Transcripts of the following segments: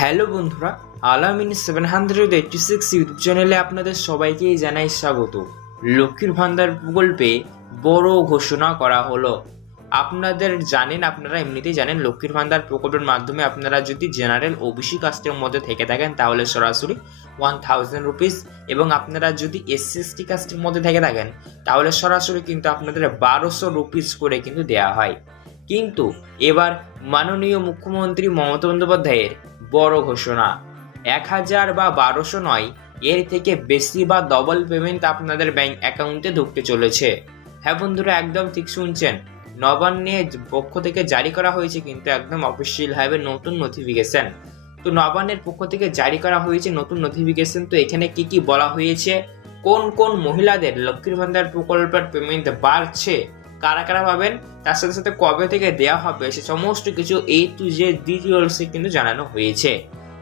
Hello বন্ধুরা, Alamin seven hundred eighty six YouTube চ্যানেলে আপনাদের সবাইকেই জানাই স্বাগত। লক্ষ্মীর ভান্ডার প্রকল্পে বড় ঘোষণা করা হলো। আপনাদের জানেন, আপনারা এমনিতেই জানেন, লক্ষ্মীর ভান্ডার প্রকল্পের মাধ্যমে আপনারা যদি জেনারেল ওবিসি কাস্টের মধ্যে থেকে থাকেন, তাহলে সরাসরি ওয়ান থাউজেন্ড রুপিস এবং আপনারা যদি এসসি এসটি কাস্টের মধ্যে থেকে থাকেন, তাহলে সরাসরি কিন্তু আপনাদের বারোশো রুপিস করে কিন্তু দেওয়া হয়। কিন্তু এবার মাননীয় মুখ্যমন্ত্রী মমতা বন্দ্যোপাধ্যায়ের বড় ঘোষণা। এক হাজার বা বারোশো নয়, এর থেকে বেশি বা ডবল পেমেন্ট আপনাদের ব্যাংক অ্যাকাউন্টে ঢুকতে চলেছে। হ্যাঁ বন্ধুরা, একদম ঠিক শুনছেন। নবান্নের পক্ষ থেকে জারি করা হয়েছে কিন্তু একদম অফিসিয়াল ভাবে নতুন নোটিফিকেশন তো নবান্নের পক্ষ থেকে জারি করা হয়েছে নতুন নোটিফিকেশন তো এখানে কি কি বলা হয়েছে? কোন কোন মহিলাদের লক্ষ্মীর ভান্ডার প্রকল্পের পেমেন্ট বাড়ছে? কারা কারা পাবেন, তার সাথে সাথে কবে থেকে দেওয়া হবে, সে সমস্ত কিছু এই টু যে ডিটেলসে কিন্তু জানানো হয়েছে।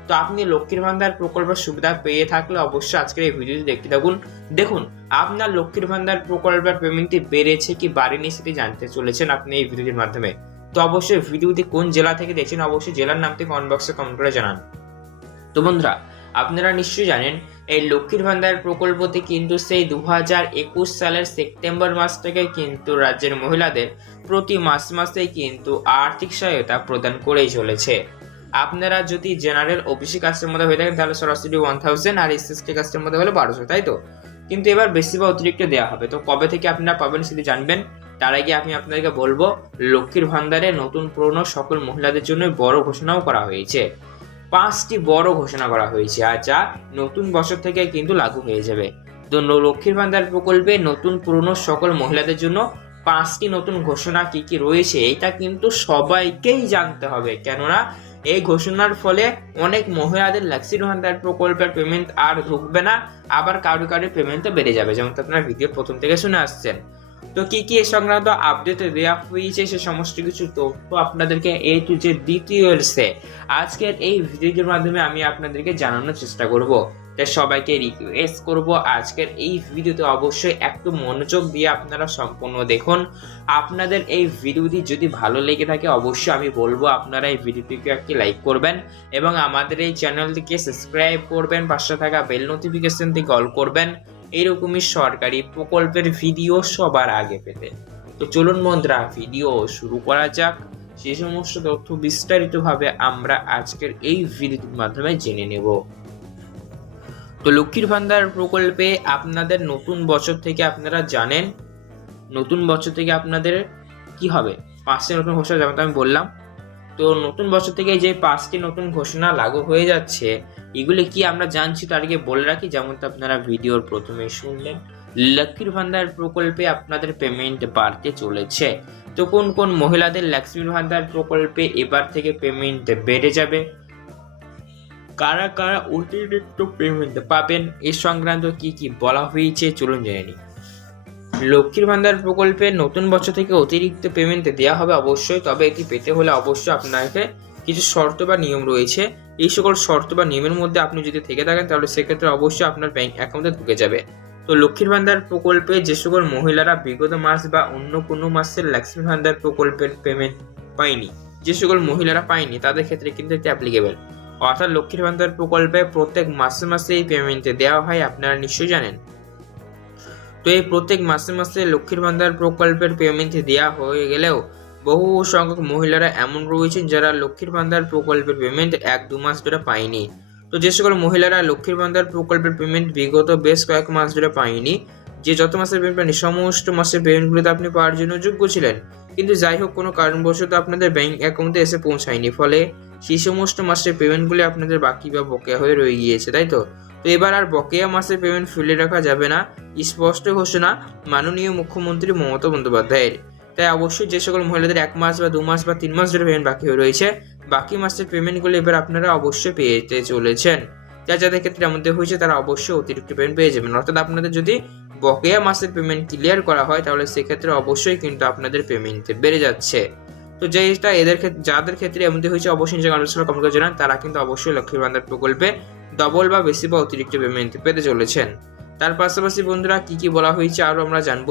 তো আপনি লক্ষ্মীর ভান্ডার প্রকল্পের সুবিধা পেয়ে থাকলে অবশ্যই আজকের এই ভিডিওটি দেখতে থাকুন। দেখুন, আপনার লক্ষ্মীর ভান্ডার প্রকল্পের পেমেন্টটি বেড়েছে কি বাড়েনি সেটি জানতে চলেছেন আপনি এই ভিডিওটির মাধ্যমে। তো অবশ্যই ভিডিওটি কোন জেলা থেকে দেখছেন, অবশ্যই জেলার নামটি কমেন্ট বক্সে কমেন্ট করে জানান। তো বন্ধুরা আপনারা নিশ্চয়ই জানেন, এই লক্ষ্মীর ভান্ডার প্রকল্পটি কিন্তু সেই দু একুশ সালের সেপ্টেম্বর মাস থেকে কিন্তু রাজ্যের মহিলাদের প্রতি মাস মাসে কিন্তু আর্থিক সহায়তা প্রদান করেই চলেছে। আপনারা যদি জেনারেল ওবিসি কাস্টের মধ্যে হয়ে থাকেন, তাহলে সরাসরি ওয়ান থাউজেন্ড আর এসএসটি কাস্টের মধ্যে হলে বারোশো, তাই তো? কিন্তু এবার বেশি বা অতিরিক্ত দেওয়া হবে। তো কবে থেকে আপনারা পাবেন সেটি জানবেন। তার আগে আমি আপনাদেরকে বলব, লক্ষ্মীর ভান্ডারে নতুন পুরনো সকল মহিলাদের জন্য বড় ঘোষণাও করা হয়েছে। পাঁচটি বড় ঘোষণা করা হয়েছে আর যা নতুন বছর থেকে কিন্তু লাগু হয়ে যাবে। তো লক্ষ্মীর ভান্ডার প্রকল্পে নতুন পুরনো সকল মহিলাদের জন্য পাঁচটি নতুন ঘোষণা কি কি রয়েছে, এটা কিন্তু সবাইকেই জানতে হবে। কেননা, এই ঘোষণার ফলে অনেক মহিলাদের লক্ষ্মীর ভান্ডার প্রকল্পের পেমেন্ট আর ঢুকবে না, আবার কারও কারও পেমেন্টও বেড়ে যাবে যেমন আপনারা ভিডিও প্রথম থেকে শুনে আসছেন। তো কি কি এ সংক্রান্ত আপডেট দেওয়া হয়েছে সে সমস্ত কিছু তথ্য আপনাদেরকে এ টু যে ডিটেলসে আজকের এই ভিডিওটির মাধ্যমে আমি আপনাদেরকে জানানোর চেষ্টা করব। তাই সবাইকে রিকোয়েস্ট করব আজকের এই ভিডিওতে অবশ্যই একটু মনোযোগ দিয়ে আপনারা সম্পূর্ণ দেখুন। আপনাদের এই ভিডিওটি যদি ভালো লেগে থাকে অবশ্যই আমি বলব আপনারা এই ভিডিওটিকে একটি লাইক করবেন এবং আমাদের এই চ্যানেলটিকে সাবস্ক্রাইব করবেন, পাশে থাকা বেল নোটিফিকেশন থেকে অল করবেন। এইরকমই সরকারি প্রকল্পের ভিডিও সবার আগে পেতে। তো চলুন বন্ধুরা, ভিডিও শুরু করা যাক। সে সমস্ত তথ্য বিস্তারিতভাবে আমরা আজকের এই ভিডিওটির মাধ্যমে জেনে নেব। তো লক্ষ্মীর ভান্ডার প্রকল্পে আপনাদের নতুন বছর থেকে আপনারা জানেন, নতুন বছর থেকে আপনাদের কি হবে? পাঁচটি নতুন ঘোষণা যেমন আমি বললাম তো নতুন বছর থেকে যে পাঁচটি নতুন ঘোষণা লাগু হয়ে যাচ্ছে, এগুলি কি আমরা জানছি তার আগে বলে রাখি? যেমন তো আপনারা ভিডিওর প্রথমে শুনলেন, লক্ষ্মীর ভান্ডার প্রকল্পে আপনাদের পেমেন্ট বাড়তে চলেছে। তো কোন কোন মহিলাদের লক্ষ্মীর ভান্ডার প্রকল্পে এবার থেকে পেমেন্ট বেড়ে যাবে? কারা কারা অতিরিক্ত পেমেন্ট পাবেন? এ সংক্রান্ত কি কি বলা হয়েছে? চলুন জেনে নিই। লক্ষ্মীর ভান্ডার প্রকল্পে নতুন বছর থেকে অতিরিক্ত পেমেন্ট দেওয়া হবে অবশ্যই, তবে এটি পেতে হলে অবশ্যই আপনাকে কিছু শর্ত বা নিয়ম রয়েছে। এই সকল শর্ত বা নিয়মের মধ্যে আপনি যদি থেকে থাকেন, তাহলে সেক্ষেত্রে অবশ্যই আপনার ব্যাংক অ্যাকাউন্টে ঢুকে যাবে। তো লক্ষ্মীর ভান্ডার প্রকল্পে যে সকল মহিলারা বিগত মাস বা অন্য কোনো মাসের লক্ষ্মী ভান্ডার প্রকল্পের পেমেন্ট পায়নি, যে সকল মহিলারা পায়নি, তাদের ক্ষেত্রে কিন্তু এটি অ্যাপ্লিকেবল অর্থাৎ লক্ষ্মীর ভান্ডার প্রকল্পে প্রত্যেক মাসে মাসে এই পেমেন্টে দেওয়া হয়, আপনারা নিশ্চয়ই জানেন। তো এই প্রত্যেক মাসে মাসে লক্ষ্মীর ভান্ডার প্রকল্পের পেমেন্ট দেওয়া হয়ে গেলেও বহু সংখ্যক মহিলারা এমন রয়েছেন যারা লক্ষ্মীর ভান্ডার প্রকল্পের পেমেন্ট এক দু মাস ধরে পায়নি। তো যে সকল মহিলারা লক্ষ্মীর ভান্ডার প্রকল্পের পেমেন্ট বিগত বেশ কয়েক মাস ধরে পায়নি, যে যত মাসের পেমেন্ট পায়নি, সমস্ত মাসের পেমেন্টগুলোতে আপনি পাওয়ার জন্য যোগ্য ছিলেন। কিন্তু যাই হোক, কোনো কারণবশত আপনাদের ব্যাংক অ্যাকাউন্টে এসে পৌঁছায়নি, ফলে সেই সমস্ত মাসের পেমেন্টগুলি আপনাদের বাকি বা বকেয়া হয়ে রয়ে গিয়েছে, তাই তো? তো এবার আর বকেয়া মাসের পেমেন্ট ফেলে রাখা যাবে না। স্পষ্ট ঘোষণা মাননীয় মুখ্যমন্ত্রী মমতা বন্দ্যোপাধ্যায়ের। তাই অবশ্যই যে সকল মহিলাদের এক মাস বা দু মাস বা তিন মাস ধরে পেমেন্ট বাকি রয়েছে, বাকি মাসের পেমেন্টগুলো এবার আপনারা অবশ্যই পেতে চলেছেন। যা যাদের ক্ষেত্রে এমনটা হয়েছে তারা অবশ্যই অতিরিক্ত পেমেন্ট পেয়ে যাবেন। অর্থাৎ আপনাদের যদি বকেয়া মাসের পেমেন্ট ক্লিয়ার করা হয়, তাহলে সেক্ষেত্রে অবশ্যই কিন্তু আপনাদের পেমেন্ট বেড়ে যাচ্ছে। তো যেটা এদের ক্ষেত্রে যাদের ক্ষেত্রে এমনটি হয়েছে, অবশ্যই যে কমেন্ট করে জানান। তারা কিন্তু অবশ্যই লক্ষ্মীর ভান্ডার প্রকল্পে ডবল বা বেশি বা অতিরিক্ত পেমেন্ট পেতে চলেছেন। তার পাশাপাশি বন্ধুরা কি কি বলা হয়েছে আরও আমরা জানব।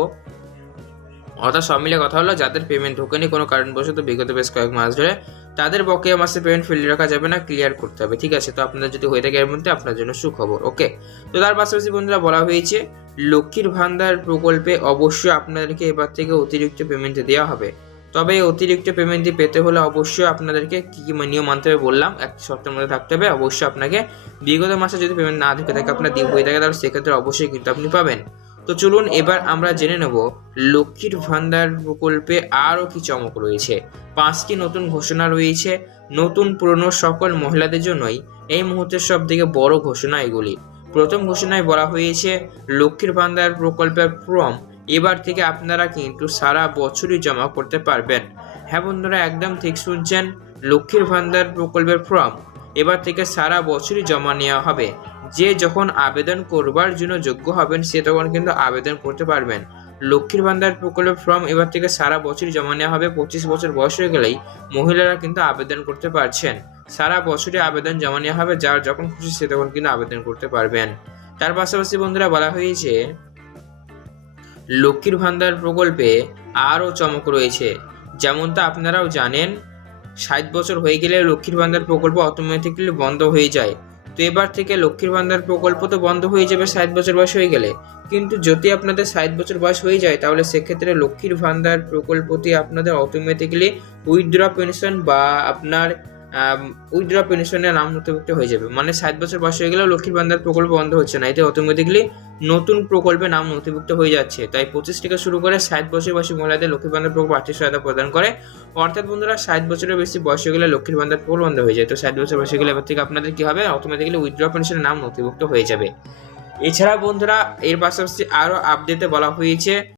অর্থাৎ সব মিলে কথা হলো, যাদের পেমেন্ট ঢোকেনি কোনো কারণবশত বিগত বেশ কয়েক মাস ধরে তাদের বকেয়া মাসে পেমেন্ট ফেলে রাখা যাবে না ক্লিয়ার করতে হবে, ঠিক আছে? তো আপনাদের যদি হয়ে থাকে এর মধ্যে আপনার জন্য সুখবর ওকে তো তার পাশাপাশি বন্ধুরা বলা হয়েছে, লক্ষ্মীর ভান্ডার প্রকল্পে অবশ্যই আপনাদেরকে এবার থেকে অতিরিক্ত পেমেন্ট দেওয়া হবে। তবে অতিরিক্ত পেমেন্টটি পেতে হলে অবশ্যই আপনাদেরকে কী কী নিয়ম মানতে হবে বললাম। এক সপ্তাহের মধ্যে থাকতে হবে। অবশ্যই আপনাকে বিগত মাসে যদি পেমেন্ট না ঢুকে থাকে, আপনার দিয়ে হয়ে থাকে, তাহলে সেক্ষেত্রে অবশ্যই কিন্তু আপনি পাবেন। তো চলুন এবার আমরা জেনে নেব লক্ষ্মীর ভান্ডার প্রকল্পে আরও কি চমক রয়েছে। পাঁচটি নতুন ঘোষণা রয়েছে। নতুন, পুরনো সকল মহিলাদের জন্যই এই মুহূর্তের সব থেকে বড় ঘোষণা এগুলি। প্রথম ঘোষণায় বলা হয়েছে, লক্ষ্মীর ভান্ডার প্রকল্পের ফর্ম এবার থেকে আপনারা কিন্তু সারা বছরই জমা করতে পারবেন। হ্যাঁ বন্ধুরা, একদম ঠিক শুনছেন? লক্ষ্মীর ভান্ডার প্রকল্পের ফর্ম। এবার থেকে সারা বছরই জমা নেওয়া হবে। যে যখন আবেদন করবার জন্য যোগ্য হবেন, সে তখন কিন্তু আবেদন করতে পারবেন। লক্ষ্মীর ভান্ডার প্রকল্পের ফর্ম এবার থেকে সারা বছরই জমা নেওয়া হবে। পঁচিশ বছর বয়স হয়ে গেলেই মহিলারা কিন্তু আবেদন করতে পারছেন। সারা বছরই আবেদন জমা নেওয়া হবে। যার যখন খুশি সে তখন কিন্তু আবেদন করতে পারবেন। তার পাশাপাশি বন্ধুরা বলা হয়েছে লক্ষ্মীর ভান্ডার প্রকল্পে আরও চমক রয়েছে। যেমনটা আপনারাও জানেন, ষাট বছর হয়ে গেলে লক্ষ্মীর ভান্ডার প্রকল্প অটোমেটিক্যালি বন্ধ হয়ে যায়। তো এবার থেকে লক্ষ্মীর ভান্ডার প্রকল্প তো বন্ধ হয়ে যাবে ষাট বছর বয়স হয়ে গেলে। কিন্তু যদি আপনাদের ষাট বছর বয়স হয়ে যায়, তাহলে সেক্ষেত্রে লক্ষ্মীর ভান্ডার প্রকল্পটি আপনাদের অটোমেটিক্যালি উইথড্র পেনশন বা আপনার উইথড্র পেনশনের নাম নথিভুক্ত হয়ে যাবে। মানে ষাট বছর বয়স হয়ে গেলেও লক্ষ্মীর ভান্ডার প্রকল্প বন্ধ হচ্ছে না। এতে অটোমেটিক্যালি নতুন প্রকল্পে নাম নথিভুক্ত হয়ে যাচ্ছে। তাই পঁচিশ থেকে শুরু করে ষাট বছর বয়সী মহিলাদের লক্ষ্মীর ভান্ডার প্রকল্প আর্থিক সহায়তা প্রদান করে। অর্থাৎ বন্ধুরা, ষাট বছরের বেশি বয়স হয়ে গেলে লক্ষ্মীর ভান্ডার প্রকল্প বন্ধ হয়ে যায়। তো ষাট বছর বয়স গেলে এবার থেকে আপনাদের কী হবে? অটোমেটিক্যালি উইথড্র পেনশনের নাম নথিভুক্ত হয়ে যাবে। এছাড়া বন্ধুরা, এর পাশাপাশি আরও আপডেটে বলা হয়েছে